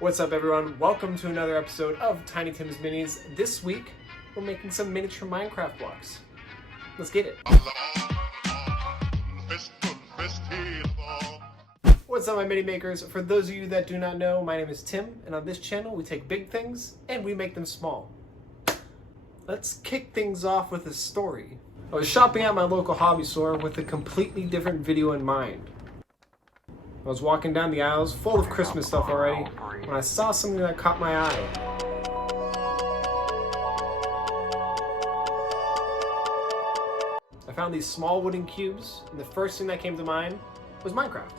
What's up, everyone? Welcome to another episode of Tiny Tim's Minis. This week, we're making some miniature Minecraft blocks. Let's get it. What's up, my mini makers? For those of you that do not know, my name is Tim, and on this channel, we take big things and we make them small. Let's kick things off with a story. I was shopping at my local hobby store with a completely different video in mind. I was walking down the aisles full of Christmas stuff already when I saw something that caught my eye. I found these small wooden cubes, and the first thing that came to mind was Minecraft.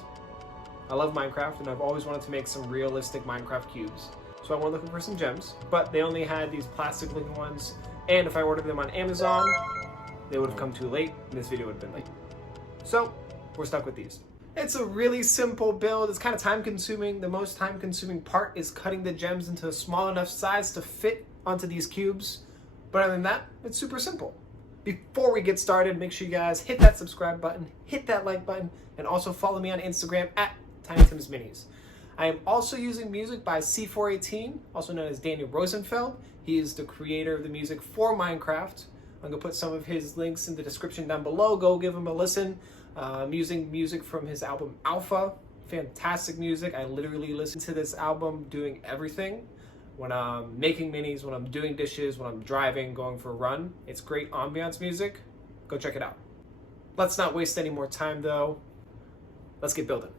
I love Minecraft, and I've always wanted to make some realistic Minecraft cubes. So I went looking for some gems, but they only had these plastic looking ones, and if I ordered them on Amazon, they would have come too late, and this video would have been late. So, we're stuck with these. It's a really simple build. It's kind of time consuming. The most time consuming part is cutting the gems into a small enough size to fit onto these cubes. But other than that, it's super simple. Before we get started, make sure you guys hit that subscribe button, hit that like button, and also follow me on Instagram at Tiny Tim's Minis. I am also using music by C418, also known as Daniel Rosenfeld. He is the creator of the music for Minecraft. I'm going to put some of his links in the description down below. Go give him a listen. I'm using music from his album Alpha. Fantastic music. I literally listen to this album doing everything. When I'm making minis, when I'm doing dishes, when I'm driving, going for a run. It's great ambiance music. Go check it out. Let's not waste any more time though. Let's get building.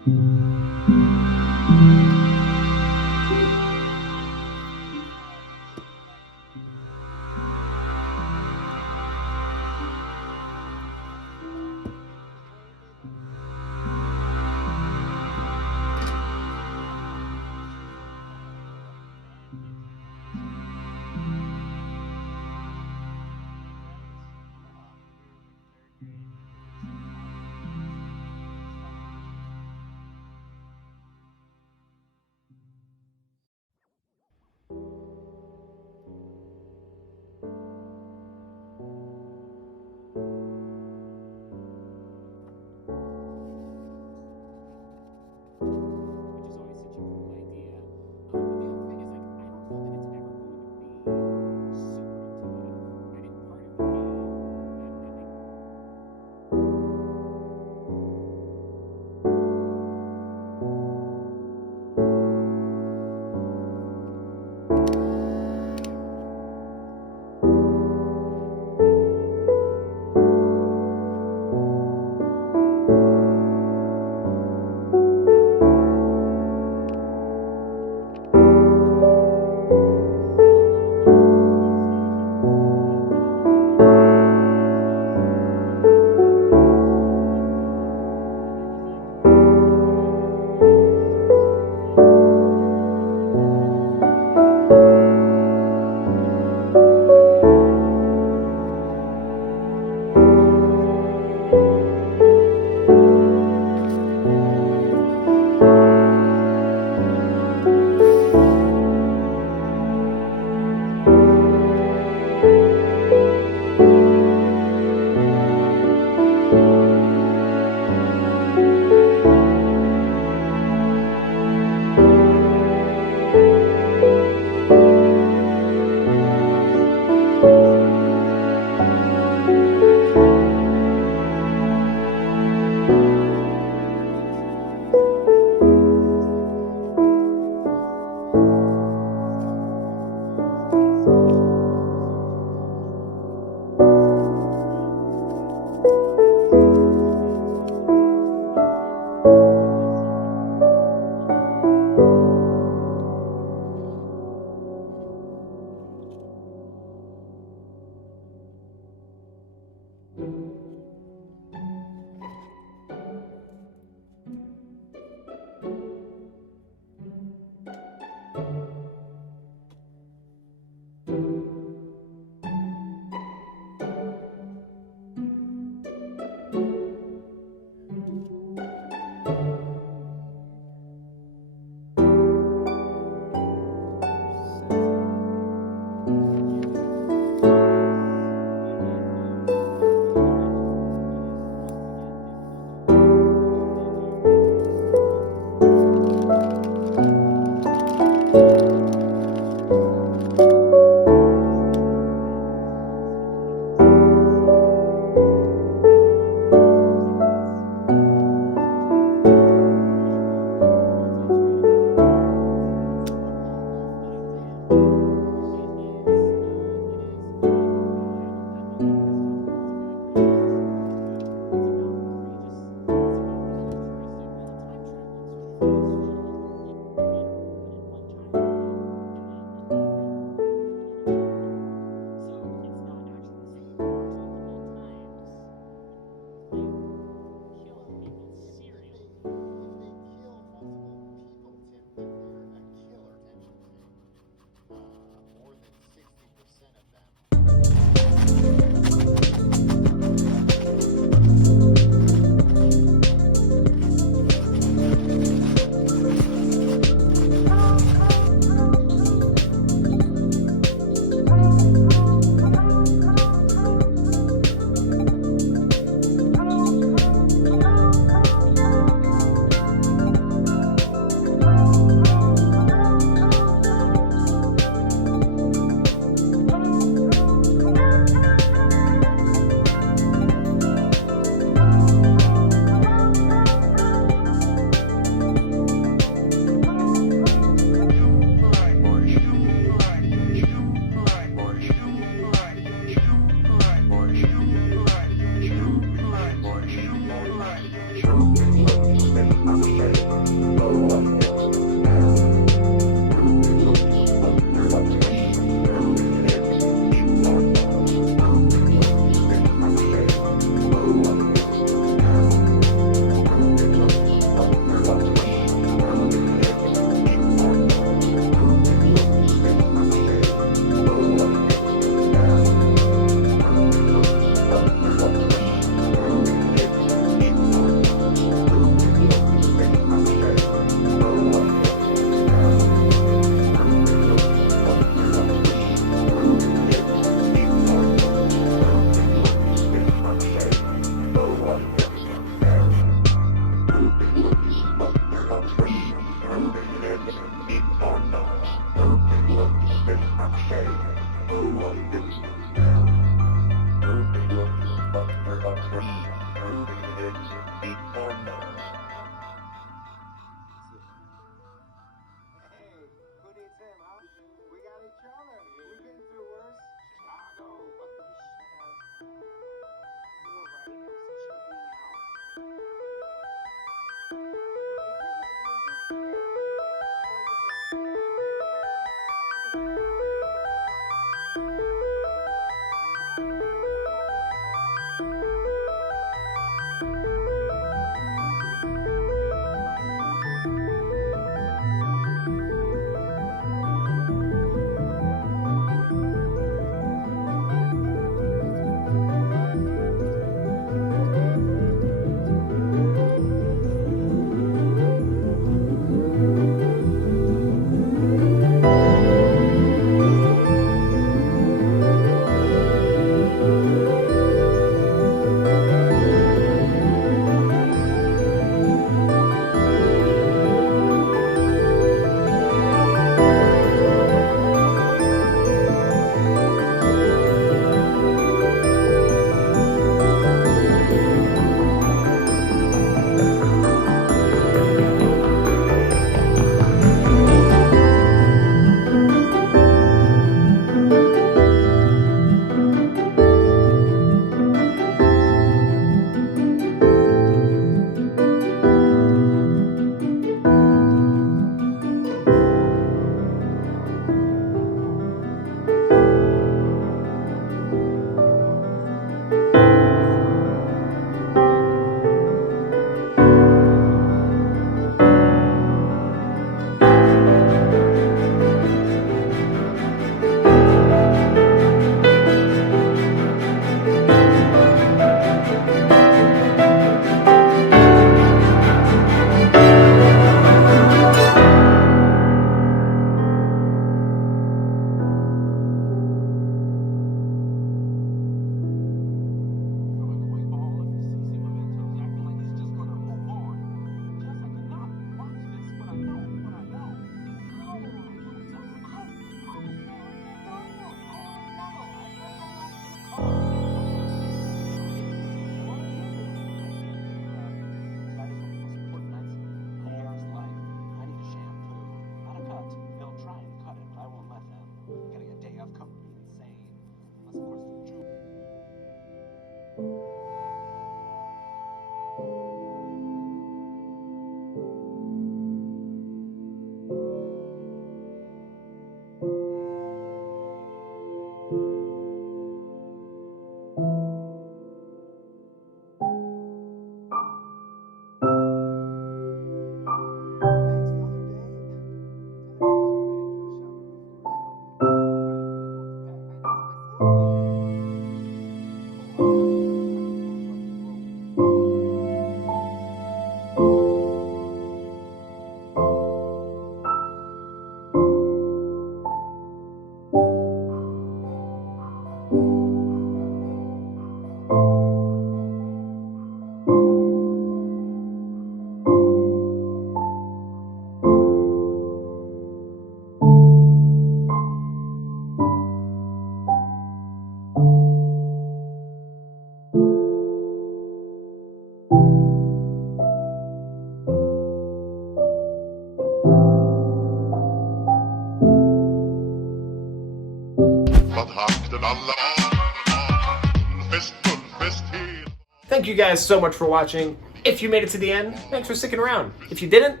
thank you guys so much for watching. If you made it to the end, thanks for sticking around. If you didn't,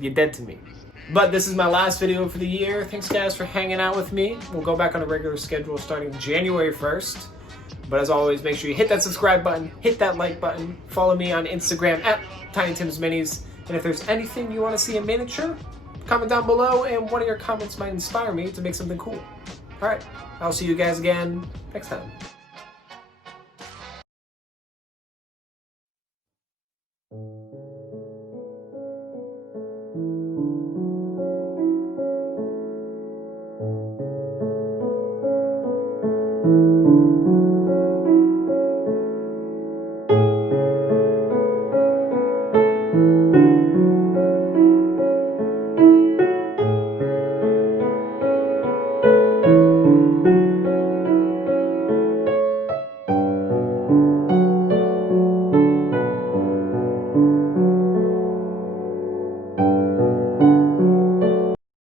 you're dead to me. But this is my last video for the year. Thanks guys for hanging out with me. We'll go back on a regular schedule starting January 1st. But as always, make sure you hit that subscribe button, hit that like button, follow me on Instagram at TinyTimsMinis. And if there's anything you want to see in miniature, comment down below and one of your comments might inspire me to make something cool. Alright, I'll see you guys again next time.